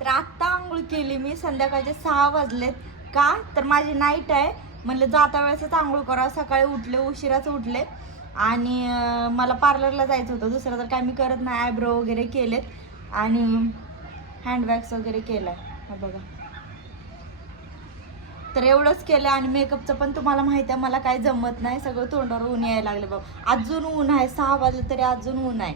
तर आत्ता आंघोळ केली मी संध्याकाळचे सहा वाजलेत. का? तर माझी नाईट आहे. म्हणलं जाता वेळेसच आंघोळ करावं. सकाळी उठले उशिराच उठले. आणि मला पार्लरला जायचं होतं. दुसरं तर काय मी करत नाही. आयब्रो वगैरे केलेत. आणि हँडबॅग्स वगैरे केलाय. हा बघा. तर एवढंच केलं आणि मेकअपचं पण तुम्हाला माहिती आहे. मला काय जमत नाही. सगळं तोंडावर ऊन यायला लागलं बाबा. अजून ऊन आहे. सहा वाजले तरी अजून ऊन आहे.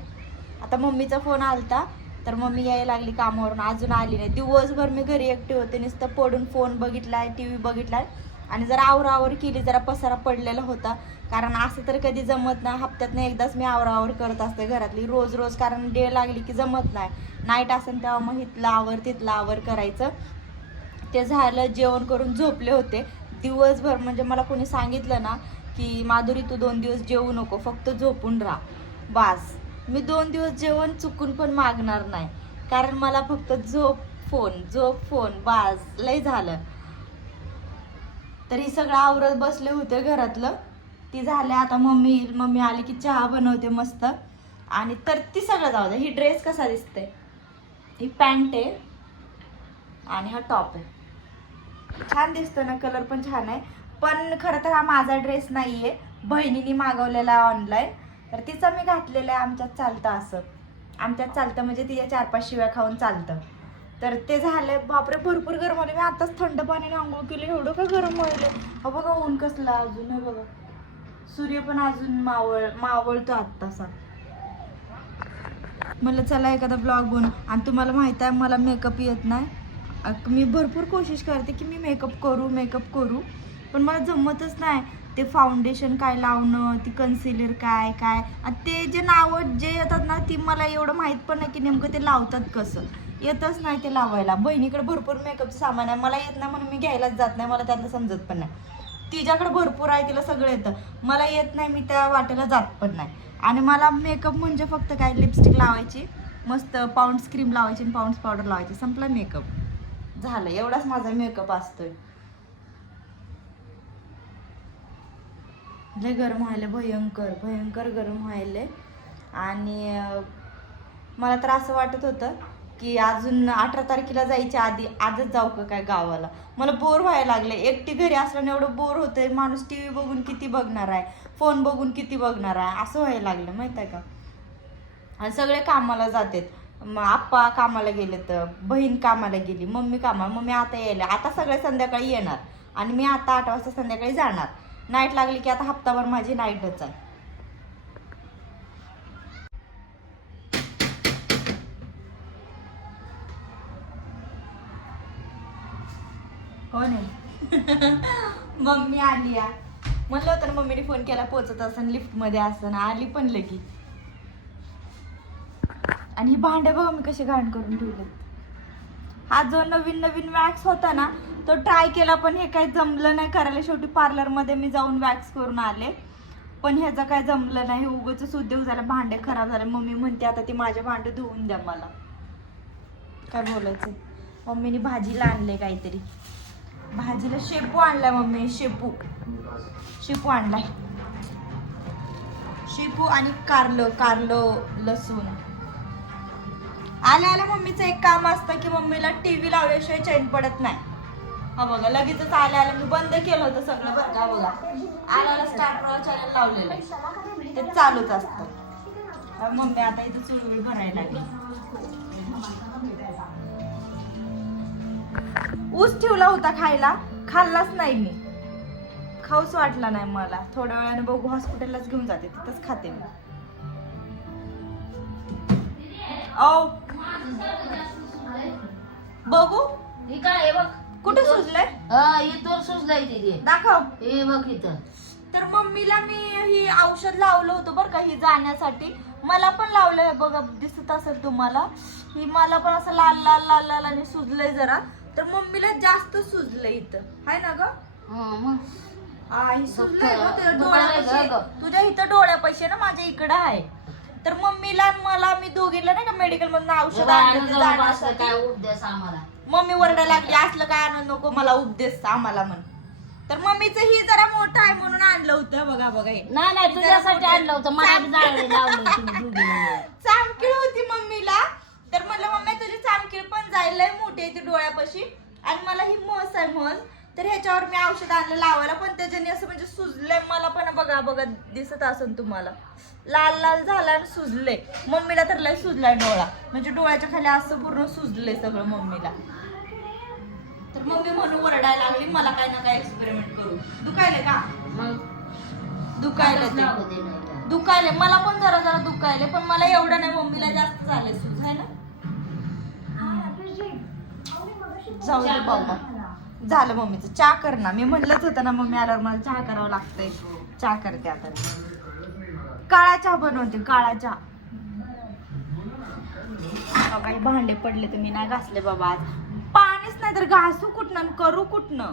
आता मम्मीचा फोन आलता. तर मम्मी यायला लागली कामावरून अजून आली नाही. दिवसभर मी घरी एकटी होते नुसतं पडून फोन बघितलाय टी व्ही बघितलाय. आणि जरा आवरावर केली जरा पसारा पडलेला होता. कारण असं तर कधी जमत नाही. हप्त्यातनं एकदाच मी आवरावर करत असते घरातली. रोज रोज कारण डे लागली की जमत नाही. नाईट असेल तेव्हा मग इथलं आवर तिथलं आवर करायचं. ते झालं जेवण करून झोपले होते. दिवसभर म्हणजे मला कोणी सांगितलं ना की माधुरी तू दोन दिवस जेवू नको फक्त झोपून राहा. बास. मी दोन दिवस जेवण चुकून पण मागणार नाही. कारण मला फक्त झोप फोन झोप फोन बास लय झालं. तर ही सगळं आवरत बसले होते घरातलं. ती झाले आता मम्मी मम्मी आली की चहा बनवते मस्त. आणि तर ती सगळं जाऊ दे. ही ड्रेस कसा दिसते ही पॅन्ट आहे आणि हा टॉप आहे. छान दिसतो ना कलर पण छान आहे. पण खरं तर हा माझा ड्रेस नाही आहे बहिणीने मागवलेला ऑनलाईन तर तिचा मी घातलेलं आहे आमच्यात चालतं असं. आमच्यात चालतं म्हणजे तिच्या चार पाच शिव्या खाऊन चालतं. तर ते झालं बापरे भरपूर गरम आले मी आताच थंड पाण्याने आंघोळ केली. एवढं का गरम व्हायला हा बघा ऊन कसलं अजून हे बघा. सूर्य पण अजून मावळ मावळतो आत्तासा. मला चला एखादा ब्लॉग बनवू. आणि तुम्हाला माहीत आहे मला मेकअप येत नाही. मी भरपूर कोशिश करते की मी मेकअप करू मेकअप करू. पण मला जमतच नाही. ते फाउंडेशन काय लावणं ती कन्सिलर काय काय? ते जे नावं जे येतात ना ती मला एवढं माहीत पण नाही की नेमकं ते लावतात कसं. येतच नाही ते लावायला. बहिणीकडे भरपूर मेकअपचं सामान आहे. मला येत नाही म्हणून मी घ्यायलाच जात नाही. मला त्यातलं समजत पण नाही. तिच्याकडे भरपूर आहे तिला सगळं येतं. मला येत नाही मी त्या वाटेला जात पण नाही. आणि मला मेकअप म्हणजे फक्त काय? लिपस्टिक लावायची. मस्त पाऊंड्स क्रीम लावायची आणि पाऊंड्स पावडर लावायची. संपला मेकअप झालं. एवढाच माझा मेकअप असतोय. लय गरम व्हायला भयंकर भयंकर गरम व्हायले आणि मला तर असं वाटत होतं की अजून अठरा तारखेला जायच्या आधी आजच जाऊ का काय गावाला? मला बोर व्हायला लागले एकटी घरी असल्याने एवढं बोर होतंय. माणूस टी व्ही बघून किती बघणार आहे? फोन बघून किती बघणार आहे? असं व्हायला लागलं माहीत आहे का सगळे कामाला जातात. मग आप्पा कामाला गेले तर बहीण कामाला गेली मम्मी कामाला. मम्मी आता यायला आता सगळे संध्याकाळी येणार. आणि मी आता आठ वाजता संध्याकाळी जाणार. नाईट लागली की आता हप्ताभर माझी नाईटच आहे. हो नाही मम्मी आली या म्हणलं होतं ना मम्मीने फोन केला पोचत असं लिफ्टमध्ये असं आली पण लगी. आणि ही भांडे बघा मी कशी घाण करून ठेवले. हा जो नवीन नवीन वॅक्स होता ना तो ट्राय केला पण हे काही जमलं नाही करायला. शेवटी पार्लरमध्ये मी जाऊन वॅक्स करून आले. पण ह्याचं काय जमलं नाही. उगच उद्योग झाला भांडे खराब झाले. मम्मी म्हणते आता ती माझे भांडे धुवून द्या मला. काय बोलायचं? मम्मीने भाजीला आणले काहीतरी. भाजीला शेपू आणलाय मम्मी. शेपू शेपू आणलाय. शेपू आणि कारलं कारलं लसूण. आल्या आल्या मम्मीचं एक काम असतं की मम्मीला टी व्ही लावल्याशिवाय चैन पडत नाही. हा बघा लगेचच आल्या आल्या मी बंद केलं होतं सगळं बरं का बघा. आल्याला स्टार्ट चॅनल लावलेलं आहे. ते चालूच असतं. हा, मम्मी आता इथं चुळबुळ भरायला लागली. ऊस ठेवला होता खायला खाल्लाच नाही मी. खाऊच वाटला नाही मला. थोड्या वेळाने बघू हॉस्पिटललाच घेऊन जाते तिथंच खाते मी. औ. बघू. ही काय बघ. कुठे सुजलंय हा इथवर सुचलाय तिथे दाखव. हे बघ इथं. तर मम्मीला मी ही औषध लावलं होतं बरं का ही जाण्यासाठी. मला पण लावलंय बघा दिसत असेल तुम्हाला. ही मला पण असं लाल लाल लाल लाल आणि सुजलंय जरा. तर मम्मीला जास्त सुजलंय इथं. हाय ना ग? हा हा, ही सुजलंय तुझ्या इथं डोळ्यापाशी ना माझ्या इकडं आहे. तर मम्मीला मला मी दोघीला नाही का मेडिकल मधून औषध आणलं. काय उपदेश आम्हाला. मम्मी वरडायला लागली असलं काय आणू नको मला उपदेश आम्हाला म्हण. तर मम्मीचं ही जरा मोठं आहे म्हणून आणलं होतं बघा बघा हे. नाही नाही तुझ्यासाठी आणलं होतं मला बी जाळले लावलं होतं मम्मीला. तर म्हणलं मम्मी तुझी चामकीळ पण लय मोठी आहे ती डोळ्यापाशी. आणि मला ही म्हस आहे म्हस तर ह्याच्यावर मी औषध आणलं लावायला. पण त्याच्याने असं म्हणजे सुजलंय. मला पण बघा बघा दिसत असेल तुम्हाला. लाल लाल झाला आणि सुजले मम्मीला तर लय सुजलाय डोळा. म्हणजे डोळ्याच्या खाली असं पूर्ण सुजलंय सगळं मम्मीला. तर मम्मी म्हणून ओरडायला लागली मला काय ना काय एक्सपेरिमेंट करू. दुखायले का? मग? दुखायला. दुखायले मला पण जरा जरा दुखायले पण मला एवढं नाही मम्मीला जास्त झाले सूज. आहे ना? जाऊ दे बाबा. झालं मम्मीचं. चहा कर ना. मी म्हणलंच होतं ना मम्मी आल्यावर मला चहा करावं लागतंय. चहा करते आता. काळा चहा बनवते काळा चहा. काही भांडे पडले तर मी नाही घासले बाबा आज. पाणीच नाही तर घासू कुठनं करू कुठनं?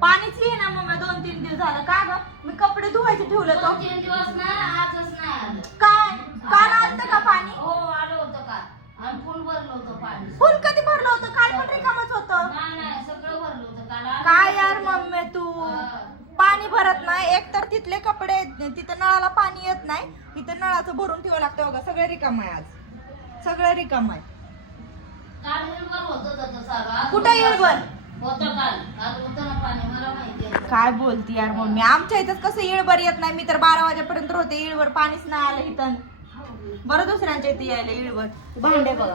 पाणीच ये ना मम्मी दोन तीन दिवस झालं. का ग? मी कपडे धुवायचे ठेवलं तो. तीन दिवस ना आजच नाही आलं काय? काल आलतं का पाणी? हो आलं होतं आणि फुल भरलं होतं पाणी. फुल कधी भरलं होतं? काल पण रिकामच होतं नाही नाही सगळं भरलं होतं काल आलं काय. यार मम्मी तू. पाणी भरत नाही. एक तर तिथले कपडे तिथं नळाला पाणी येत नाही. इथं नळाचं भरून ठेवावं लागतं बघा. सगळं रिकाम आहे आज. सगळं रिकाम आहे. काल होतं सारं. कुठं होतं हिरवळ? होतं काल. काल होतं ना पाणी. मला माहिती आहे. काय बोलती यार मम्मी? आमच्या इथं कसं इळभर येत नाही. मी तर बारा वाजेपर्यंत होते इळभर पाणीच नाही आलं इथं. बरं दुसऱ्यांच्या इथे यायला इळभर. भांडे बघा.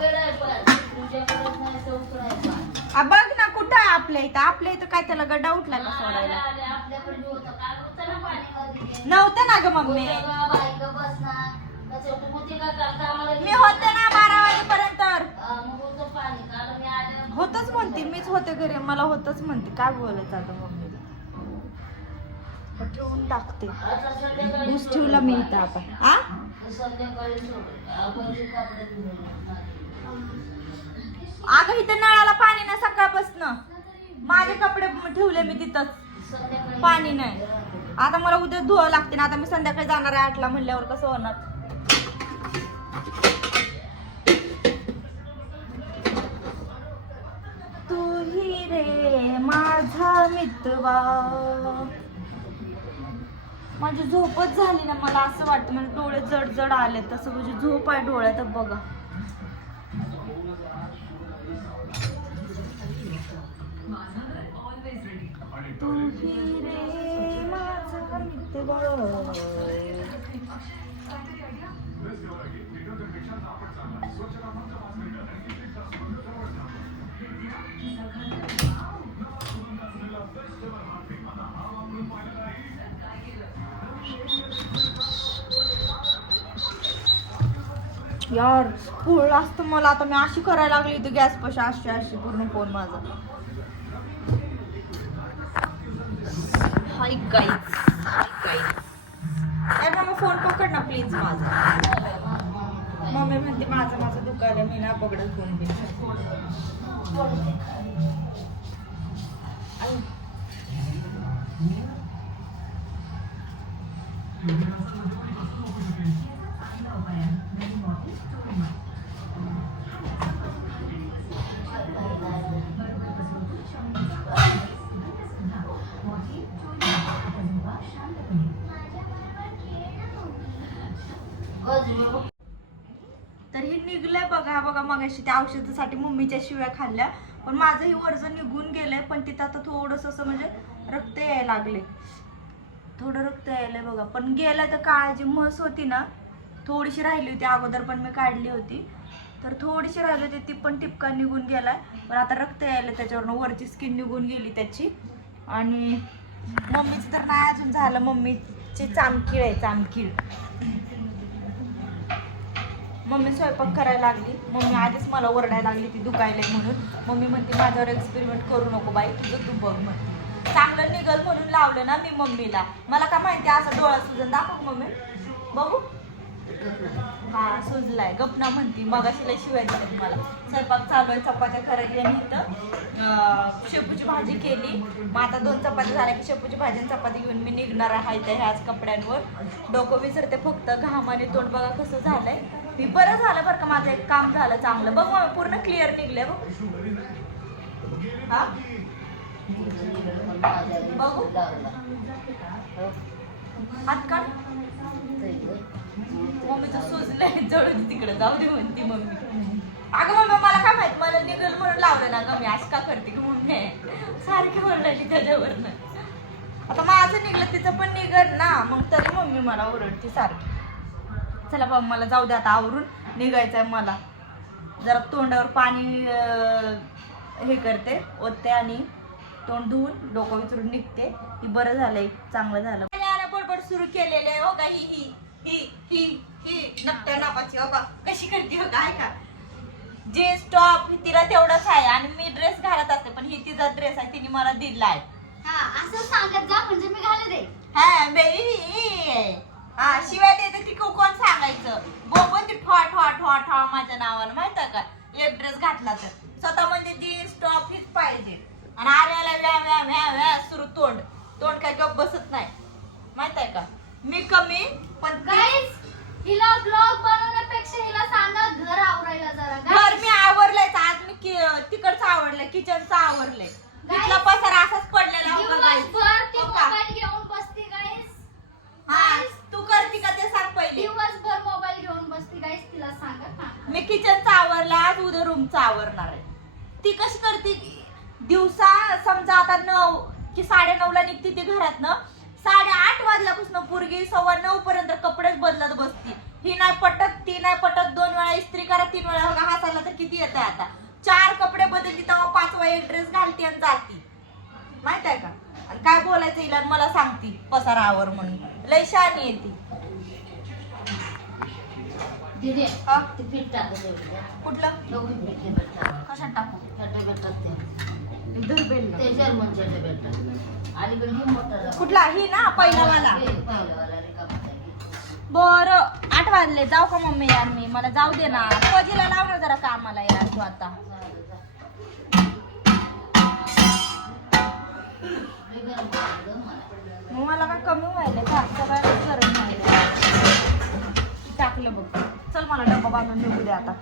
बघ. आपल्या इथं. आपल्या इथं काय त्याला गड्डा उठला का सोडायला? ना. नव्हतं ना ग मम्मी. ना. मी? होते ना बारा वाजेपर्यंत. हा. होतच म्हणते मीच होते घरी. मला होतच म्हणते. काय बोलायचं आता मम्मी ठेवून टाकते. ऊस ठेवला मी इथं. आपण धुवले. अगं इथं नळाला पाणी नाही सकाळपासून. माझे कपडे ठेवले मी तिथंच. पाणी नाही. आता मला उद्या धुवा लागते ना आता मी संध्याकाळी जाणार आहे आठला म्हणल्यावर कसं होणार? तू ही रे माझा मितवा. माझी झोपच झाली ना मला असं वाटतं म्हणजे डोळे जड जड आले तसं म्हणजे झोप आहे डोळ्यात बघा. तू रे माझा यार पोळ असतं मला आता. मी अशी करायला लागली होती गॅस पशी. अशी अशी पूर्ण फोन माझा. हाय गाईज हाय गाईज मग फोन पकड ना प्लीज माझा. मम्मी म्हणते माझं माझं दुकान मी ना पकडत फोन बिन. बघा मगाशी त्या औषधासाठी मम्मीच्या शिव्या खाल्ल्या. पण माझं हे वर्ज निघून गेलंय पण तिथं आता थोडस असं म्हणजे रक्त यायला लागले थोडं रक्त यायलंय बघा. पण गेलं तर काळाची म्हस होती ना थोडीशी राहिली होती. अगोदर पण मी काढली होती. तर थोडीशी राहिली होती ती पण टिपका निघून गेलाय. पण आता रक्त यायला त्याच्यावरनं. वरची स्किन निघून गेली त्याची. आणि मम्मीचं तर नाही अजून झालं. मम्मीची चामखीळ आहे चामखीळ. मम्मी स्वयंपाक करायला लागली. मम्मी आधीच मला ओरडायला लागली ती दुखायला म्हणून. मम्मी म्हणते माझ्यावर एक्सपेरिमेंट करू नको बाई तुझं तू बघ म्हणते चांगलं निघल म्हणून लावलं ना मी मम्मीला. मला काय माहिती असं डोळा सुजन दाखव मम्मी. बघू. हा सुजलाय. गपना म्हणती मग लय शिवाय दिल्यात मला. स्वयंपाक चालू आहे चपात्या करायच्या आणि इथं शेपूची भाजी केली. मग आता दोन चपात्या झाल्या की शेपूची भाजी आणि चपाती घेऊन मी निघणार आहे त्या ह्याच कपड्यांवर. डोकं विसरते फक्त घामाने तोंड बघा कसं झालंय. मी बरं झालं बरं का माझं एक काम झालं चांगलं. बघ मग पूर्ण क्लिअर निघलंय बघ. हा? बघू. हात काढ. मम्मीचं सुजलंय जळून तिकडे जाऊ दे म्हणते मम्मी. अगं मम्मी मला काय माहीत मला निघल म्हणून लावलं ना गं मी आज का करते की मम्मी? सारखी म्हणली त्याच्यावरनं. आता माझं निघलं तिचं पण निघल ना मग तरी मम्मी मला ओरडते सारखी. चला बाबा मला जाऊ दे आता आवरून निघायचंय मला. जरा तोंडावर पाणी हे करते ओतते आणि तोंड धुवून डोकं विचरून निघते. ती बरं झालंय चांगलं झालं. पडपड सुरू केलेलं आहे हो काही ही ही ही नकट्या नापाची का कशी करते हो का? का जीन्स टॉप तिला तेवढंच आहे आणि मी ड्रेस घालत असते पण ही तिचा ड्रेस आहे तिने मला दिलाय हा असं सांगत जा म्हणजे मी घालू दे. हा बेबी हा शिवाय देते ती कोण सांगायचं? बोबन ती ठॉ ठॉ ठॉ ठॉ माझ्या नावानं माहीत आहे का? एक ड्रेस घातला तर स्वतः म्हणजे जीन्स टॉप हीच पाहिजे आणि आल्याला व्या व्या व्या व्या सुरू तोंड तोंड काय गप बसत नाही माहीत आहे का मी कमी पण ती- गाईज हिला ब्लॉग बनवण्यापेक्षा हिला सांगा घर आवरायला जरा घर Guys, मी आवरलंय आज मी कि- तिकडचं आवडलंय किचनचं आवरलंय तिथला पसारा असाच पडलेला हो का guys? दिवसभर ती हो का? मोबाईल घेऊन बसते गाईस हा तू करती का ते सांग पहिली दिवसभर मोबाईल घेऊन बसते गाईस तिला सांगा ना मी किचनचं आवरला आज उद्या रूमचं आवरणार आहे. ती कशी करते? दिवसा समजा आता नऊ की साडे ला निघते ती घरात ना साडे आठ वाजल्यापासून पोरगी सव्वा नऊ पर्यंत कपडेच बदलत बसती. ही नाही पटत ती नाही पटत. दोन वेळा इस्त्री करा तीन वेळा बघा तर किती येत आहे आता. चार कपडे बदलली तेव्हा पाचवा एक ड्रेस घालते आणि जाती. माहीत आहे का? आणि काय बोलायचं हिला मला सांगती पसारावर म्हणून. लय शानी येते दिदी हा? ते पीठ टाकत आहे. कुठलं दोघी पीठ हे टाक. कशात टाकू टाकते. टाक. अलीकडे हे मोठं कुठला ही ना पहिलावाला पहिलावाला रिकामा आहे. बर आठ वाजले जाऊ का मम्मी यार मी मला जाऊ दे ना फौजीला लाव ना जरा कामाला यार तू आता मला. मग मला काय कमी व्हायला का सगळ्यांनाच गरम व्हायला टाकलं बघ चल मला डब्बा बांधून देऊ दे आता.